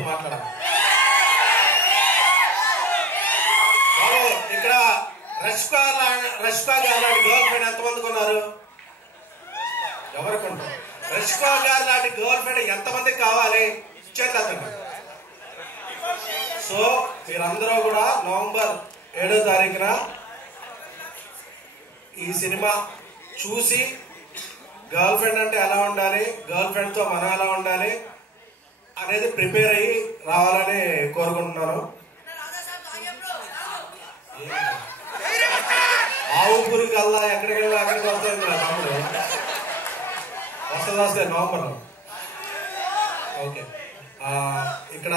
ఇప్పుడు మాట్లాడాలి. ఇక్కడ రష్కా గారు లాంటి గర్ల్ ఫ్రెండ్ ఎంతమందికి ఉన్నారు? ఎవరికి ఉంటారు? రష్కా గారు లాంటి గర్ల్ ఫ్రెండ్ ఎంతమందికి కావాలి? చేద్దాం. సో మీరందరూ కూడా నవంబర్ 7వ తారీఖున ఈ సినిమా చూసి గర్ల్ ఫ్రెండ్ అంటే ఎలా ఉండాలి, గర్ల్ ఫ్రెండ్ తో మనం ఎలా ఉండాలి అనేది ప్రిపేర్ అయ్యి రావాలని కోరుకుంటున్నాను. ఆవు పురికి వెళ్దా, ఎక్కడికి వెళ్ళా అక్కడికి వస్తుంది తమ్ముడు. వస్తే నవంబర్ లో. ఓకే, ఇక్కడ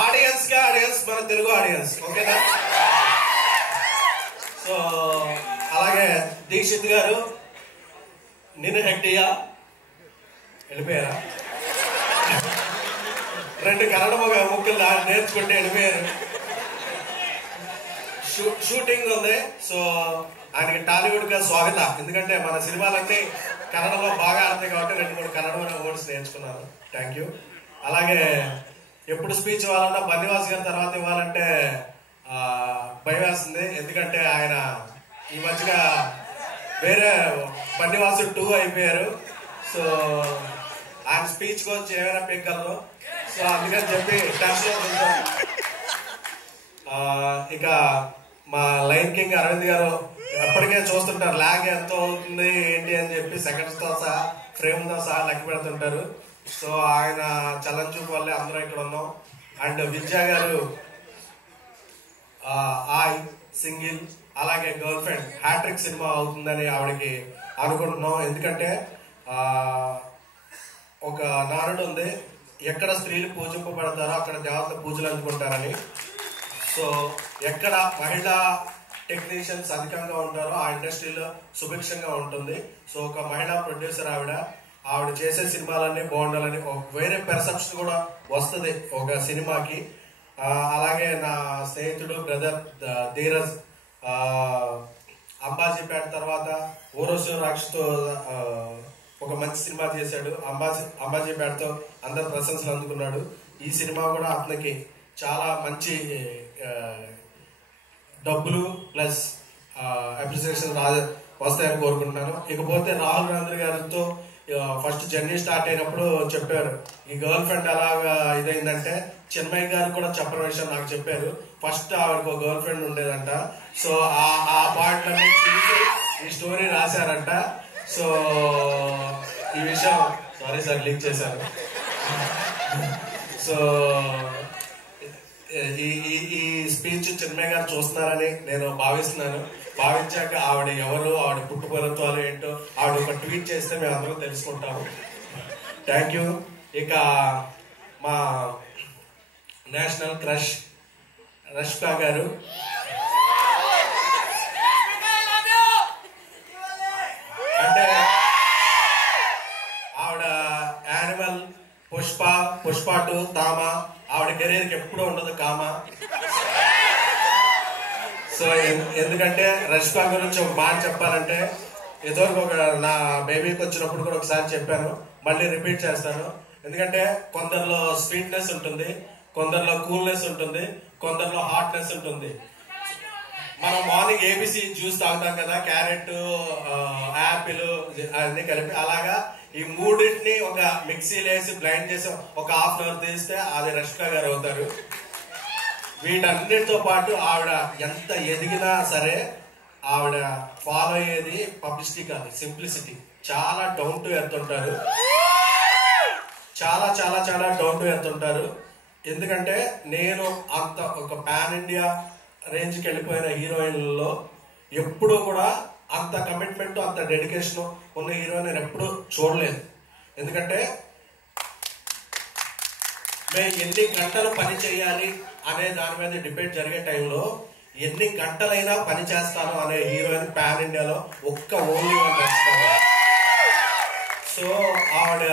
ఆడియన్స్ మన తెలుగు ఆడియన్స్, ఓకేనా? సో అలాగే దీక్షిత్ గారు, నిన్ను హెక్టియా వెళ్ళిపోయారా? 2 కన్నడ ముక్కలు నేర్చుకుంటే వెళ్ళిపోయారు. షూటింగ్ ఉంది. సో ఆయనకి టాలీవుడ్ గా స్వాగతం. ఎందుకంటే మన సినిమాలన్నీ కన్నడలో బాగా ఆడతాయి కాబట్టి 2-3 కన్నడ వర్డ్స్ నేర్చుకున్నాను. Thank you. అలాగే ఎప్పుడు స్పీచ్ ఇవ్వాలన్నా బన్నివాస్ గారి తర్వాత ఇవ్వాలంటే భయం వేస్తుంది. ఎందుకంటే ఆయన ఈ మధ్యగా వేరే బన్నివాసు 2 అయిపోయారు. సో ఆయన స్పీచ్ గురించి ఏమైనా పెగ్గలరు. సో అందుకని చెప్పి టెన్షన్. ఇక మా లైన్ కింగ్ అరవింద్ గారు ఎప్పటికే చూస్తుంటారు లాగ్ ఎంత అవుతుంది ఏంటి అని చెప్పి సెకండ్స్ తో సహా ఫ్రేమ్ తో సహా లెక్క పెడుతుంటారు. సో ఆయన చలన్ చూపు వల్లే అందరం ఇక్కడ ఉన్నాం. అండ్ విద్యా గారు ఆయ్ సింగిల్, అలాగే గర్ల్ ఫ్రెండ్ హ్యాట్రిక్ సినిమా అవుతుందని ఆవిడకి అనుకుంటున్నాం. ఎందుకంటే ఒక నానుడు ఉంది, ఎక్కడ స్త్రీలు పూజింపబడతారో అక్కడ దేవతల పూజలు అందుకుంటారని. సో ఎక్కడ మహిళా టెక్నీషియన్స్ అధికంగా ఉంటారో ఆ ఇండస్ట్రీలో సుభిక్షంగా ఉంటుంది. సో ఒక మహిళా ప్రొడ్యూసర్ ఆవిడ చేసే సినిమాలన్నీ బాగుండాలని వేరే పెర్సెప్షన్ కూడా వస్తుంది ఒక సినిమాకి. అలాగే నా స్నేహితుడు బ్రదర్ ధీరజ్ అంబాజీపేట తర్వాత ఓరోసు రాక్షతో ఒక మంచి సినిమా చేశాడు. అంబాజీపేటతో అందరు ప్రశంసలు అందుకున్నాడు. ఈ సినిమా కూడా అతనికి చాలా మంచి డబ్బులు ప్లస్ అప్రిసియేషన్ వస్తాయని కోరుకుంటున్నాను. ఇకపోతే రాహుల్ గాంధీ గారితో ఫస్ట్ జర్నీ స్టార్ట్ అయినప్పుడు చెప్పారు ఈ గర్ల్ ఫ్రెండ్ ఎలాగా ఇదైందంటే, చిన్మయ్య గారు కూడా చెప్పని విషయం నాకు చెప్పారు. ఫస్ట్ ఆవిడకు ఒక గర్ల్ ఫ్రెండ్ ఉండేదంట. సో ఆ పాయింట్లన్నీ చూసి ఈ స్టోరీ రాశారంట. సో ఈ విషయం సారీ సార్ లీక్ చేశారు. సో ఈ స్పీచ్ చిన్మయ్య గారు చూస్తున్నారని నేను భావిస్తున్నాను. భావించాక ఆవిడ ఎవరు, ఆవిడ పుట్టుపరత్వాలు ఏంటో ఆవిడ ఒక ట్వీట్ చేస్తే మేము అందరం తెలుసుకుంటాము. Thank you. ఇక మా నేషనల్ క్రష్ రష్కా గారు, అంటే ఆవిడ యానిమల్, పుష్ప 2, తామ. ఆవిడ కెరీర్ కి ఎప్పుడూ ఉండదు కామ. సో ఎందుకంటే రష్కా గురించి ఒక మాట చెప్పాలంటే, ఎదురుగా ఒక నా బేబీకి వచ్చినప్పుడు కూడా ఒకసారి చెప్పాను, మళ్ళీ రిపీట్ చేస్తాను. ఎందుకంటే కొందరిలో స్వీట్నెస్ ఉంటుంది, కొందరిలో కూల్నెస్ ఉంటుంది, కొందరిలో హాట్నెస్ ఉంటుంది. మనం మార్నింగ్ ఏబిసి జ్యూస్ తాగుతాం కదా, క్యారెట్, యాపిల్ అన్ని కలిపి, అలాగా ఈ మూడింటిని ఒక మిక్సీలో వేసి బ్లైండ్ చేసి ఒక హాఫ్ అన్ అవర్ తీస్తే అది రష్కా గారు అవుతారు. వీటన్నిటితో పాటు ఆవిడ ఎంత ఎదిగినా సరే ఆవిడ ఫాలో అయ్యేది పబ్లిసిటీ కాదు, సింప్లిసిటీ. చాలా డౌన్ టు ఎర్త్ ఉంటారు, చాలా చాలా చాలా డౌన్ టు ఎర్త్ ఉంటారు. ఎందుకంటే నేను అంత ఒక పాన్ ఇండియా రేంజ్ కి వెళ్ళిపోయిన హీరోయిన్లలో ఎప్పుడూ కూడా అంత కమిట్మెంట్, అంత డెడికేషన్ ఉన్న హీరోయిన్ నేను ఎప్పుడూ చూడలేదు. ఎందుకంటే మేము ఎన్ని గంటలు పని చేయాలి అనే దాని మీద డిబేట్ జరిగే టైంలో ఎన్ని గంటలైనా పని చేస్తాను అనే హీరోయిన్ పాన్ ఇండియాలో ఒక్క ఓన్లీ వన్ చేస్తాను. సో ఆవిడ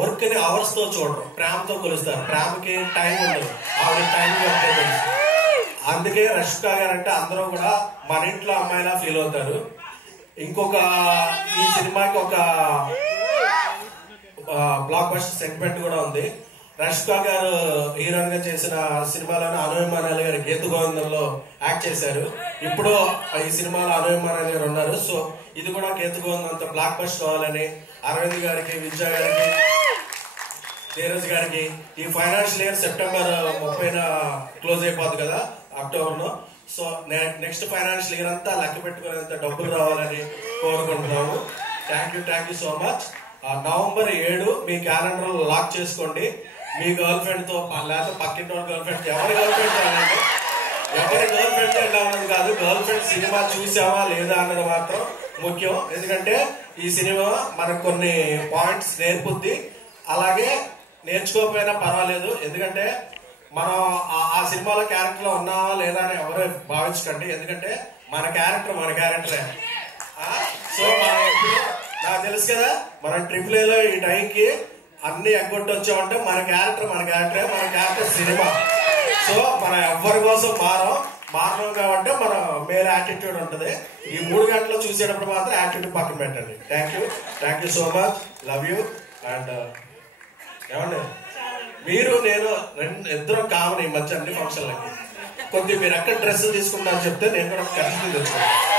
వర్క్ ని అవర్స్ తో చూడరు, ప్రేమతో కొలుస్తారు. ప్రేమకి టైం ఉండదు, ఆవిడ టైం తెలుసు. అందుకే రష్కా గారు అంటే అందరూ కూడా మన ఇంట్లో అమ్మాయిలా ఫీల్ అవుతారు. ఇంకొక ఈ సినిమాకి ఒక బ్లాక్ బస్టర్ సెంటిమెంట్ కూడా ఉంది. రష్మిక గారు హీరోయిన్ గా చేసిన సినిమాలోనే అనుయమానాలి గారు గీత గోవిందంలో యాక్ట్ చేశారు. ఇప్పుడు ఈ సినిమాలో అనుయమానాలి గారు ఉన్నారు. సో ఇది కూడా గీత గోవిందంతో బ్లాక్ బస్టర్ అవ్వాలని అరవింద్ గారికి, విద్యా గారికి, ధీరజ్ గారికి ఈ ఫైనాన్షియల్ ఇయర్ సెప్టెంబర్ 30న క్లోజ్ అయిపోద్ది కదా, అక్టోబర్ లో. సో నెక్స్ట్ ఫైనాన్షియల్ ఇయర్ అంతా లెక్క పెట్టుకునేంత డబ్బులు రావాలని కోరుకుంటున్నాము. Thank you so much. November 7 me calendar లో లాక్ చేసుకోండి. మీ గర్ల్ ఫ్రెండ్ తో లేకపోతే పక్కింటి గర్ల్ ఫ్రెండ్, ఎవరి గర్ల్ ఫ్రెండ్ వెళ్ళండి. ఎవరి గర్ల్ ఫ్రెండ్ వెళ్ళామన్నది కాదు, గర్ల్ ఫ్రెండ్ సినిమా చూసావా లేదా అన్నది మాత్రం ముఖ్యం. ఎందుకంటే ఈ సినిమా మనకు కొన్ని పాయింట్స్ నేర్పుద్ది. అలాగే నేర్చుకోకపోయినా పర్వాలేదు, ఎందుకంటే మనం ఆ సినిమాలో క్యారెక్టర్ లో ఉన్నావా లేదా అని ఎవరు భావించకండి. ఎందుకంటే మన క్యారెక్టరే. సో మనం ఇప్పుడు నాకు తెలుసు కదా, మనం ట్రిపుల్ ఏలో ఈ టైంకి అన్ని ఎగ్గొట్టి వచ్చామంటే మన క్యారెక్టర్ సినిమా. సో మనం ఎవరి కోసం మారడం కాబట్టి మన మేల్ యాటిట్యూడ్ ఉంటుంది. ఈ 3 గంటలు చూసేటప్పుడు మాత్రం యాటిట్యూడ్ పక్కన పెట్టండి. Thank you so much. Love you. And ఏమండి, మీరు నేను ఇద్దరం కామన్ ఈ మధ్య అన్ని ఫంక్షన్లకి. కొద్దిగా మీరు ఎక్కడ డ్రెస్ తీసుకుంటారని చెప్తే నేను కూడా ఖచ్చితంగా తెలుసుకుంటాను.